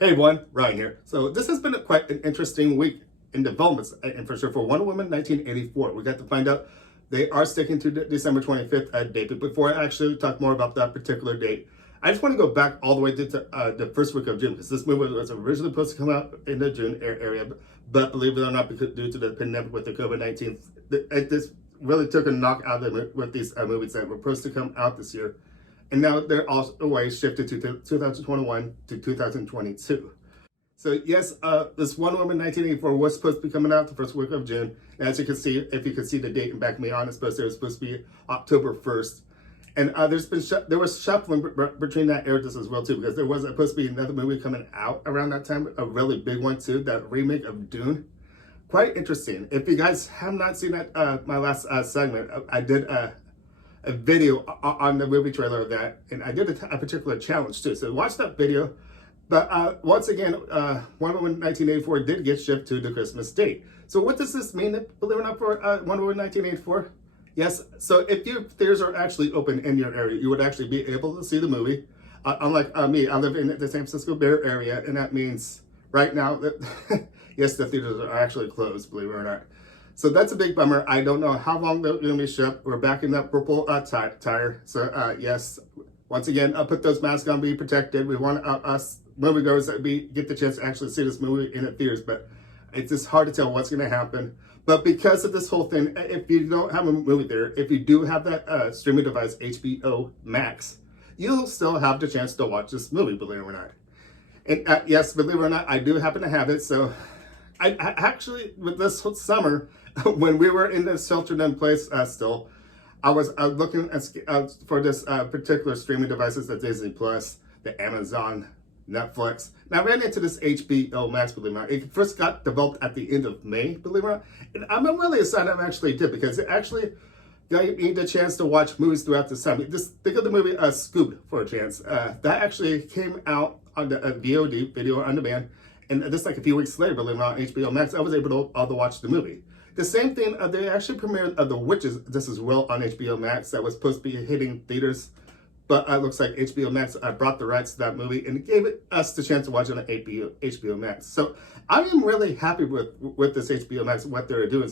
Hey everyone, Ryan here. So this has been quite an interesting week in developments, and for sure for Wonder Woman 1984. We got to find out they are sticking to December 25th date. But before I actually talk more about that particular date, I just want to go back all the way to the first week of June, because this movie was originally supposed to come out in the June area, but believe it or not, because due to the pandemic with the COVID-19, this really took a knock out of it with these movies that were supposed to come out this year. And now they're all the way shifted to 2021 to 2022. So yes, this Wonder Woman 1984 was supposed to be coming out the first week of June. And as you can see, if you can see the date and back me on, it was supposed to be October 1st. And there was shuffling between that areas as well too, because there was supposed to be another movie coming out around that time, a really big one too, that remake of Dune. Quite interesting. If you guys have not seen that, my last segment, I did a video on the movie trailer of that, and I did a particular challenge too. So watch that video. But once again, Wonder Woman 1984 did get shipped to the Christmas date. So what does this mean, believe it or not, for Wonder Woman 1984? Yes, so if your theaters are actually open in your area, you would actually be able to see the movie. Unlike me, I live in the San Francisco Bay Area, and that means right now that, yes, the theaters are actually closed, believe it or not. So that's a big bummer. I don't know how long they're going to be shipped. We're back in that purple tire. So yes, once again, put those masks on, be protected. We want us moviegoers that we get the chance to actually see this movie in the theaters, but it's just hard to tell what's going to happen. But because of this whole thing, if you don't have a movie theater, if you do have that streaming device, HBO Max, you'll still have the chance to watch this movie, believe it or not. And yes, believe it or not, I do happen to have it. So I actually, with this summer, when we were in the sheltered in place still, I was looking for this particular streaming devices, the Disney Plus, the Amazon, Netflix. Now I ran into this HBO Max, believe it or not. It first got developed at the end of May, believe it or not. And I'm really excited I actually did, because it actually gave me the chance to watch movies throughout the summer. Just think of the movie Scoop for a chance. That actually came out on the VOD, video on demand. And just like a few weeks later, believe it or not, on HBO Max, I was able to watch the movie. The same thing, they actually premiered The Witches just as well on HBO Max. That was supposed to be hitting theaters, but it looks like HBO Max brought the rights to that movie and gave us the chance to watch it on HBO Max. So I am really happy with this HBO Max, what they're doing,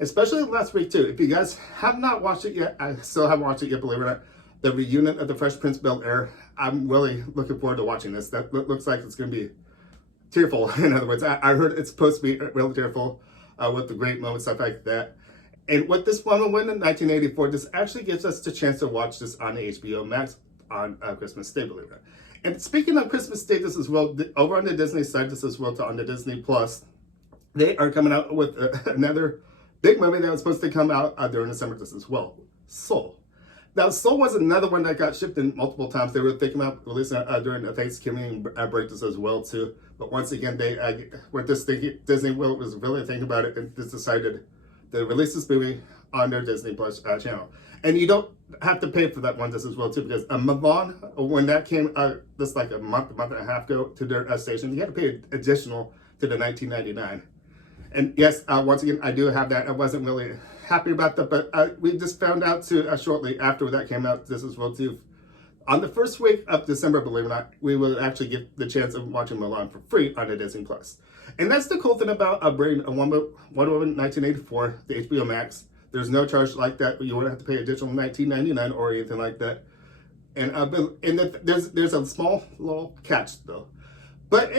especially last week too. If you guys have not watched it yet, I still haven't watched it yet, believe it or not, the reunion of the Fresh Prince of Bel-Air. I'm really looking forward to watching this. That looks like it's going to be tearful. In other words, I heard it's supposed to be really tearful. With the great moments, stuff like that. And with this Wonder Woman 1984, this actually gives us the chance to watch this on HBO Max on Christmas Day, believe it. And speaking of Christmas Day, this as well, over on the Disney side, this as well, on the Disney Plus, they are coming out with another big movie that was supposed to come out during the summer, this as well, Soul. Now, Soul was another one that got shipped in multiple times. They were thinking about releasing during the Thanksgiving break this as well, too. But once again, they were just thinking, Disney was really thinking about it and just decided to release this movie on their Disney Plus channel. And you don't have to pay for that one just as well, too, because Mulan, when that came out just like a month and a half ago to their station, you had to pay additional to the $19.99. And yes, once again, I do have that. I wasn't really happy about that, but we just found out too shortly after that came out, this as well too. On the first week of December, believe it or not, we will actually get the chance of watching Mulan for free on the Disney Plus. And that's the cool thing about bringing Wonder Woman 1984 to HBO Max. There's no charge like that. You won't have to pay additional $19.99 or anything like that. And there's a small little catch though. But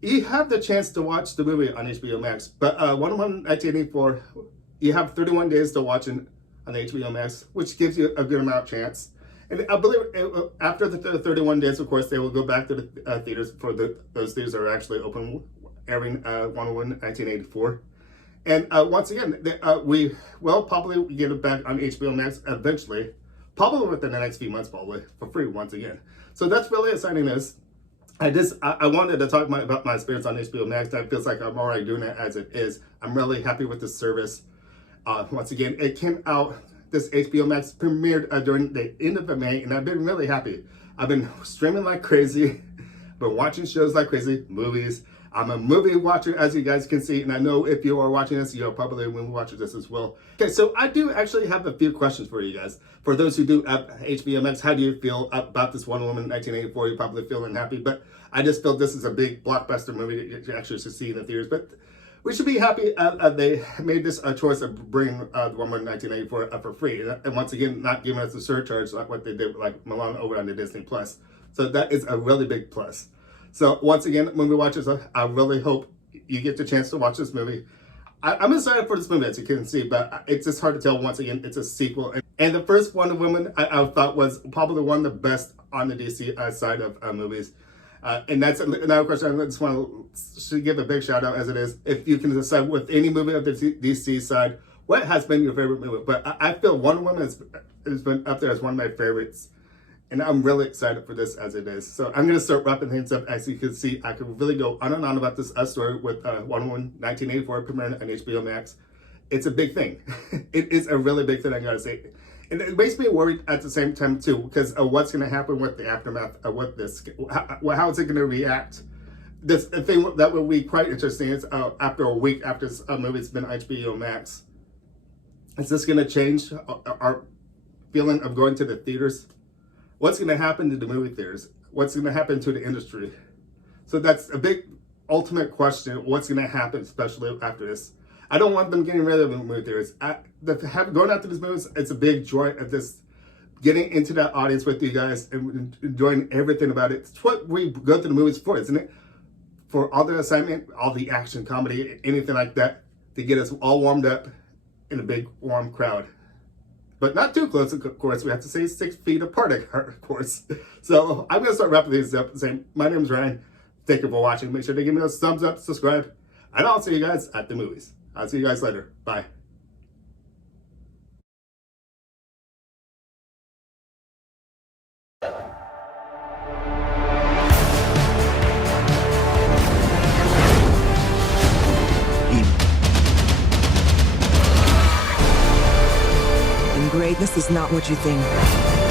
you have the chance to watch the movie on HBO Max. But Wonder Woman 1984, you have 31 days to watch it on the HBO Max, which gives you a good amount of chance. And I believe after the 31 days, of course, they will go back to the theaters for those theaters that are actually open, airing Wonder Woman 1984. And once again, we will probably get it back on HBO Max eventually, probably within the next few months, probably, for free once again. So that's really exciting news. I wanted to talk about my experience on HBO Max. That feels like I'm already doing it as it is. I'm really happy with this service. Once again, it came out, this HBO Max premiered during the end of May, and I've been really happy. I've been streaming like crazy, been watching shows like crazy, movies. I'm a movie watcher, as you guys can see, and I know if you are watching this, you're probably a movie watcher this as well. Okay, so I do actually have a few questions for you guys. For those who do have HBO Max, how do you feel about this Wonder Woman 1984? You're probably feeling happy, but I just feel this is a big blockbuster movie that you actually should see in the theaters. But we should be happy they made this a choice of bringing the Wonder Woman 1984 for free. And once again, not giving us a surcharge like what they did like Milan over on the Disney Plus. So that is a really big plus. So once again, movie watchers, I really hope you get the chance to watch this movie. I'm excited for this movie, as you can see, but it's just hard to tell. Once again, it's a sequel. And the first Wonder Woman I thought was probably one of the best on the DC side of movies. And that's another question. I just want to give a big shout out, as it is. If you can decide with any movie of the DC side, what has been your favorite movie? But I feel Wonder Woman has been up there as one of my favorites. And I'm really excited for this as it is. So I'm going to start wrapping things up. As you can see, I could really go on and on about this story with Wonder Woman 1984 premiering on HBO Max. It's a big thing. It is a really big thing, I got to say. And it makes me worried at the same time, too, because of what's going to happen with the aftermath of what this. How is it going to react? The thing that will be quite interesting is after a week after this movie's been on HBO Max, is this going to change our feeling of going to the theaters? What's going to happen to the movie theaters? What's going to happen to the industry? So that's a big ultimate question. What's going to happen, especially after this? I don't want them getting rid of the movie theaters. Going after these movies, it's a big joy of this, getting into that audience with you guys and enjoying everything about it. It's what we go to the movies for, isn't it? For all the excitement, all the action, comedy, anything like that, to get us all warmed up in a big, warm crowd. But not too close, of course. We have to stay 6 feet apart, of course. So I'm going to start wrapping these up and saying, my name is Ryan. Thank you for watching. Make sure to give me those thumbs up, subscribe, and I'll see you guys at the movies. I'll see you guys later. Bye. Greatness is not what you think.